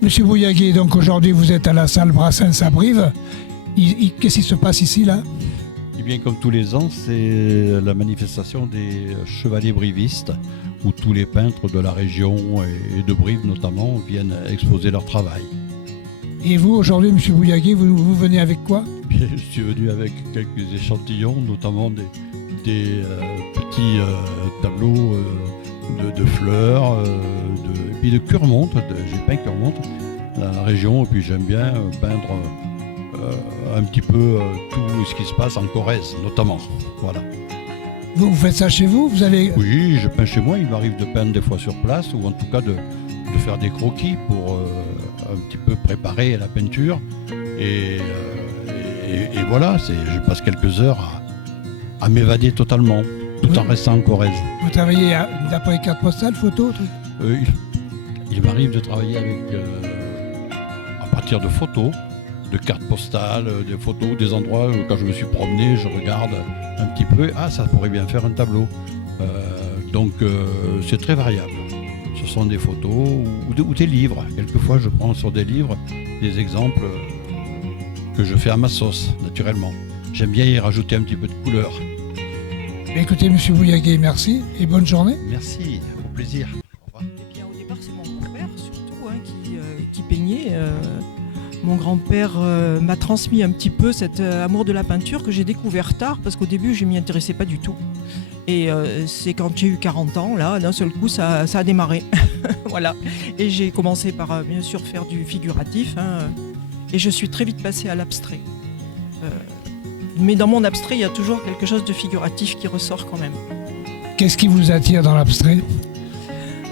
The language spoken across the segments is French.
Monsieur Bouillaguet, donc aujourd'hui vous êtes à la salle Brassens à Brive. Qu'est-ce qui se passe ici là? Eh bien, comme tous les ans, c'est la manifestation des chevaliers brivistes, où tous les peintres de la région et de Brive notamment viennent exposer leur travail. Et vous aujourd'hui, Monsieur Bouillaguet, vous venez avec quoi? Bien, je suis venu avec quelques échantillons, notamment des petits tableaux de fleurs, et puis de cure-montre. J'ai peint cure-montre dans la région, et puis j'aime bien peindre un petit peu tout ce qui se passe en Corrèze, notamment. Voilà. Vous faites ça chez vous? Oui, je peins chez moi. Il m'arrive de peindre des fois sur place, ou en tout cas de faire des croquis pour un petit peu préparer la peinture. Et voilà, je passe quelques heures à m'évader totalement, tout en restant en Corrèze. Vous travaillez d'après les cartes postales, photos, trucs? Il m'arrive de travailler à partir de photos, de cartes postales, des photos, des endroits où quand je me suis promené, je regarde un petit peu, ça pourrait bien faire un tableau. Donc c'est très variable. Ce sont des photos ou des livres. Quelquefois je prends sur des livres des exemples que je fais à ma sauce, naturellement. J'aime bien y rajouter un petit peu de couleur. Écoutez, Monsieur Bouillaguet, merci et bonne journée. Merci, au plaisir. Au revoir. Eh bien, au départ, c'est mon grand-père surtout qui peignait. Mon grand-père m'a transmis un petit peu cet amour de la peinture que j'ai découvert tard, parce qu'au début, je ne m'y intéressais pas du tout. Et c'est quand j'ai eu 40 ans, là, d'un seul coup, ça a démarré. Voilà. Et j'ai commencé par, bien sûr, faire du figuratif. Et je suis très vite passée à l'abstrait. Mais dans mon abstrait, il y a toujours quelque chose de figuratif qui ressort quand même. Qu'est-ce qui vous attire dans l'abstrait?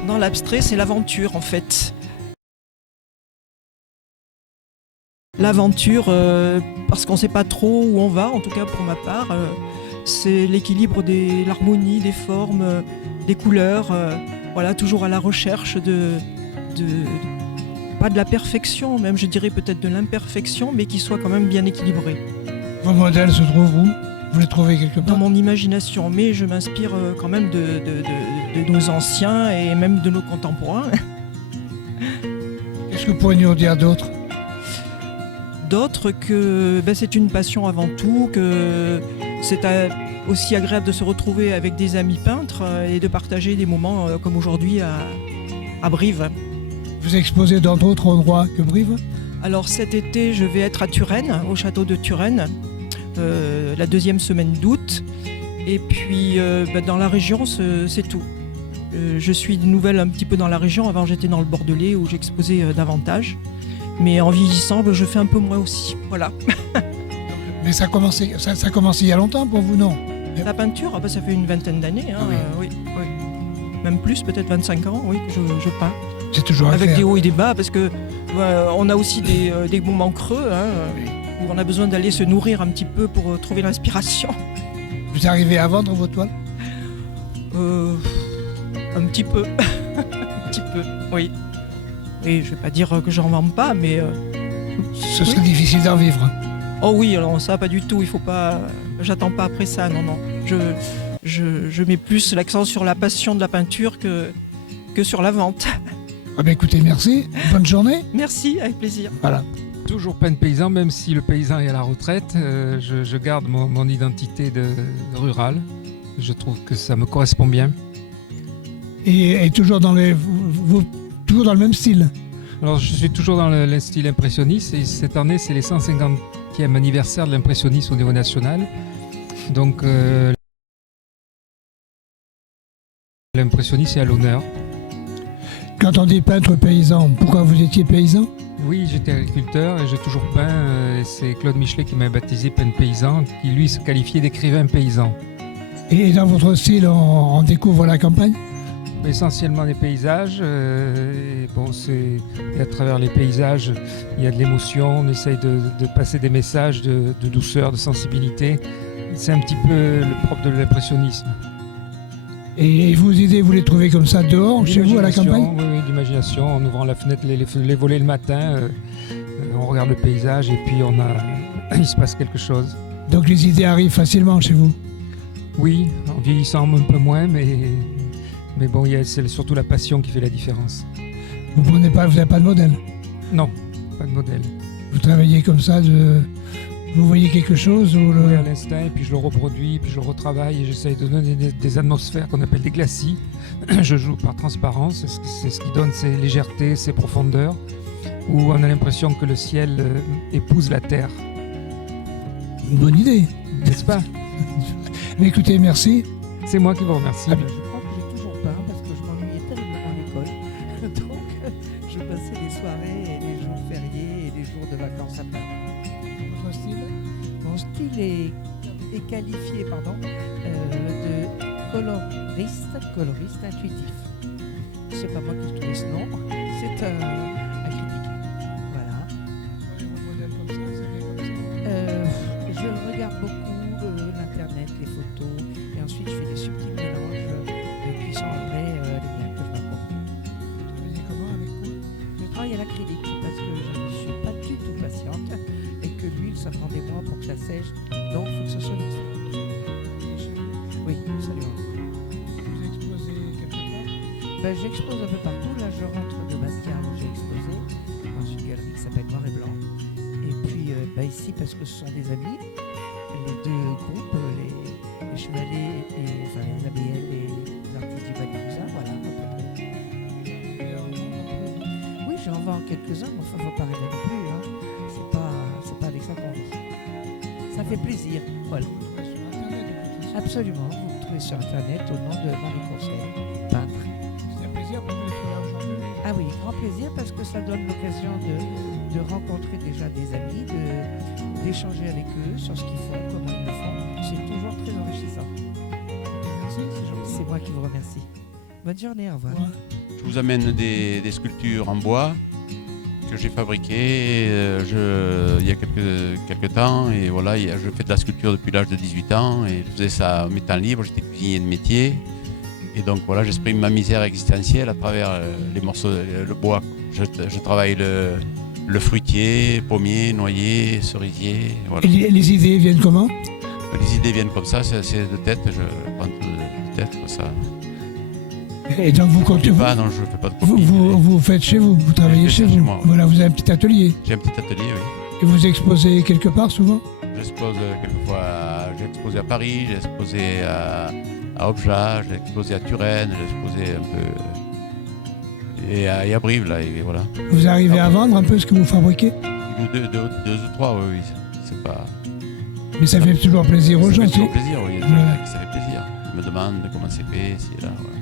Dans l'abstrait, c'est l'aventure, en fait. L'aventure, parce qu'on ne sait pas trop où on va, en tout cas pour ma part. C'est l'équilibre l'harmonie des formes, des couleurs. Voilà, toujours à la recherche pas de la perfection, même je dirais peut-être de l'imperfection, mais qui soit quand même bien équilibré. Vos modèles se trouvent où? Vous les trouvez quelque part? Dans mon imagination, mais je m'inspire quand même de nos anciens et même de nos contemporains. Qu'est-ce que vous pourriez nous dire d'autre? D'autres que c'est une passion avant tout, que c'est aussi agréable de se retrouver avec des amis peintres et de partager des moments comme aujourd'hui à Brive. Vous exposez dans d'autres endroits que Brive? Alors cet été, je vais être à Turenne, au château de Turenne, la deuxième semaine d'août. Et puis dans la région, c'est tout. Je suis nouvelle un petit peu dans la région. Avant, j'étais dans le Bordelais où j'exposais davantage. Mais en vieillissant, je fais un peu moins aussi. Voilà. Mais ça a commencé il y a longtemps pour vous, non? La peinture, ça fait une vingtaine d'années. Oui. Même plus, peut-être 25 ans, oui, que je peins. C'est toujours avec agréable. Des hauts et des bas, parce que on a aussi des moments creux, où on a besoin d'aller se nourrir un petit peu pour trouver l'inspiration. Vous arrivez à vendre vos toiles? Un petit peu. Un petit peu, oui. Et je ne vais pas dire que j'en vends pas, mais... Ce serait difficile d'en vivre. Oh oui, alors ça, pas du tout. Il faut pas... J'attends pas après ça, non. Je mets plus l'accent sur la passion de la peinture que sur la vente. Écoutez, merci. Bonne journée. Merci, avec plaisir. Voilà. Toujours peint de paysan, même si le paysan est à la retraite. Je garde mon identité de rural. Je trouve que ça me correspond bien. Et toujours toujours dans le même style? Alors je suis toujours dans le style impressionniste et cette année c'est les 150e anniversaire de l'impressionnisme au niveau national. Donc l'impressionnisme est à l'honneur. Quand on dit peintre paysan, pourquoi vous étiez paysan? Oui, j'étais agriculteur et j'ai toujours peint. C'est Claude Michelet qui m'a baptisé peintre paysan, qui lui se qualifiait d'écrivain paysan. Et dans votre style, on découvre la campagne? Essentiellement des paysages. Et à travers les paysages, il y a de l'émotion. On essaye de passer des messages de douceur, de sensibilité. C'est un petit peu le propre de l'impressionnisme. Et vos idées, vous les trouvez comme ça dehors, chez vous, à la campagne? Oui, d'imagination. En ouvrant la fenêtre, les volets le matin, on regarde le paysage et puis il se passe quelque chose. Donc les idées arrivent facilement chez vous? Oui, en vieillissant un peu moins, mais bon, c'est surtout la passion qui fait la différence. Vous n'avez pas de modèle? Non, pas de modèle. Vous travaillez comme ça, vous voyez quelque chose ou Oui, à l'instinct, et puis je le reproduis, puis je le retravaille et j'essaye de donner des atmosphères qu'on appelle des glacis. Je joue par transparence, c'est ce qui donne ces légèretés, ces profondeurs, où on a l'impression que le ciel épouse la terre. Une bonne idée. N'est-ce pas? Mais écoutez, merci. C'est moi qui vous remercie. Ah bien. Je crois que j'ai toujours pas parce que je m'ennuyais tellement dans l'école. Donc, je passais les soirées et les jours fériés et les jours de vacances à Paris. Votre style? Mon style est qualifié de coloriste intuitif. C'est pas moi qui ai trouvé ce nom, c'est un critique. Voilà. Je regarde beaucoup l'internet, les photos, et ensuite je fais des subtils mélanges qui sont après les miens que je m'approprie. Vous travaillez comment avec vous? Je travaille à l'acrylique parce que je ne suis pas du tout patiente et que l'huile ça prend des mois pour que ça sèche, donc il faut que ce soit lisse. Oui, absolument. Vous exposez quelque part? J'expose un peu partout. Là, je rentre de Bastia où j'ai exposé dans une galerie qui s'appelle Noir et Blanc. Et puis ici, parce que ce sont des amis, les deux groupes, les Chevalets, les ABL et les artistes du Bas-du-Cousin, voilà. À peu près. Oui, j'en vends quelques-uns, mais enfin, faut pas rêver non plus. Hein. C'est pas avec ça qu'on vit. Ça fait plaisir, voilà. Absolument, vous me trouvez sur Internet au nom de Marie Conseil, peintre. C'est un plaisir pour vous d'être là aujourd'hui. Ah oui, grand plaisir parce que ça donne l'occasion de rencontrer déjà des amis, d'échanger avec eux sur ce qu'ils font, comment ils le font. C'est toujours très enrichissant. Merci, c'est gentil. C'est moi qui vous remercie. Bonne journée, au revoir. Ouais. Je vous amène des sculptures en bois que j'ai fabriquées il y a quelques temps. Et voilà, je fais de la sculpture depuis l'âge de 18 ans et je faisais ça en mes temps libres. J'étais cuisinier de métier. Et donc voilà, j'exprime ma misère existentielle à travers les morceaux, le bois. Je travaille le fruitier, pommier, noyer, cerisier. Voilà. Et les idées viennent comment? Les idées viennent comme ça, c'est de tête. Je prends tout de tête comme ça. Et donc vous comptez Non, je ne fais pas de copie. vous faites chez vous, vous travaillez Je fais chez ça chez vous. moi, oui. Voilà, vous avez un petit atelier. J'ai un petit atelier, oui. Et vous exposez quelque part souvent? J'expose quelquefois, j'ai exposé à Paris, j'ai exposé à Objat, j'ai exposé à Turenne, j'ai exposé un peu et à Brive, là, et voilà. Vous arrivez à vendre un peu ce que vous fabriquez? Deux ou trois, oui, c'est pas... Mais ça fait toujours plaisir aux Ça gens. fait toujours tu sais. plaisir, oui, il y a des Ouais. gens qui ça fait plaisir. Ils me demandent comment c'est fait, si et là, voilà.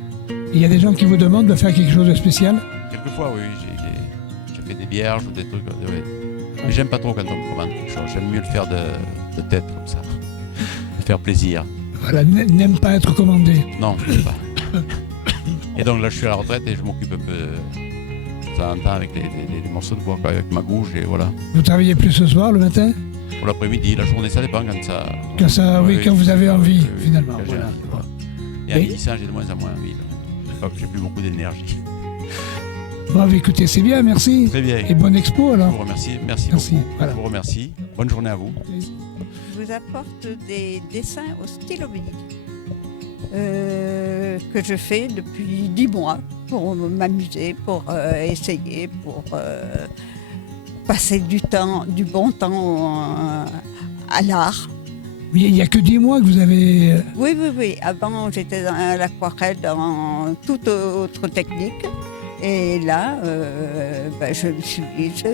Il y a des gens qui vous demandent de faire quelque chose de spécial? Quelquefois, oui, j'ai fait des vierges ou des trucs, ouais. Mais j'aime pas trop quand on me commande quelque chose, j'aime mieux le faire de tête, comme ça, de faire plaisir. Voilà, n'aime pas être commandé. Non, je ne sais pas. Et donc là, je suis à la retraite et je m'occupe un peu de temps en temps avec les morceaux de bois, quoi, avec ma gouge et voilà. Vous travaillez plus ce soir, le matin? Pour l'après-midi, la journée, ça dépend quand ça... Quand ça, oui, quand vous avez envie, finalement. Quand j'ai Voilà. envie, voilà. Et en vieillissant, j'ai de moins en moins envie. J'ai plus beaucoup d'énergie. Bon, écoutez, c'est bien, merci. Très bien. Et bonne expo Je alors. vous remercie. Merci Merci, beaucoup. voilà. Je vous remercie. Bonne journée à vous. Je vous apporte des dessins au stylo bic que je fais depuis 10 mois pour m'amuser, pour essayer, pour passer du bon temps à l'art. Mais il n'y a que 10 mois que vous avez... Oui. Avant, j'étais dans l'aquarelle, dans toute autre technique. Et là, je me suis mise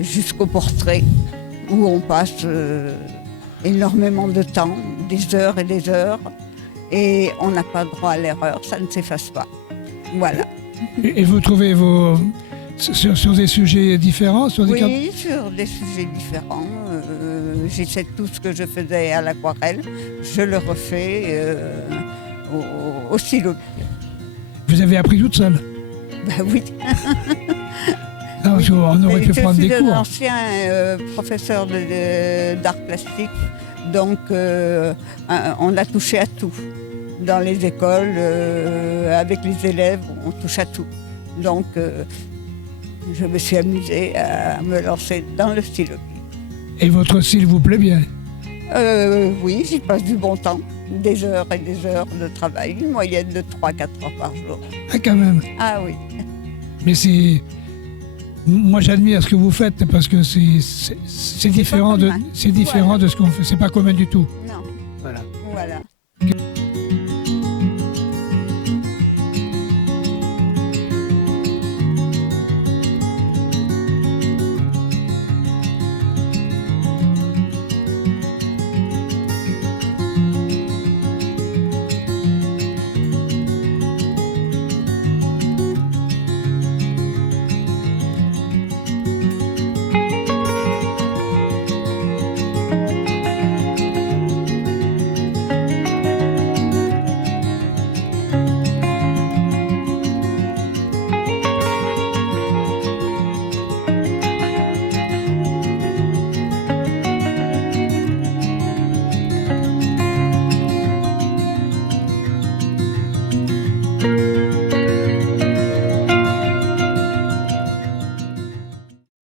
jusqu'au portrait où on passe énormément de temps, des heures et des heures. Et on n'a pas droit à l'erreur, ça ne s'efface pas. Voilà. Et vous trouvez sur des sujets différents sur des Oui, sur des sujets différents. J'essaie tout ce que je faisais à l'aquarelle, je le refais au stylo. Vous avez appris toute seule? Ben oui. Non, parce qu'on aurait pu prendre des Je suis cours. un ancien professeur d'art plastique, donc on a touché à tout. Dans les écoles, avec les élèves, on touche à tout. Donc je me suis amusée à me lancer dans le stylo. Et votre style vous plaît bien? Oui, j'y passe du bon temps, des heures et des heures de travail, une moyenne de 3-4 heures par jour. Ah, quand même. Ah oui. Mais c'est... Moi, j'admire ce que vous faites parce que c'est différent, commun. de ce qu'on fait. C'est pas commun du tout.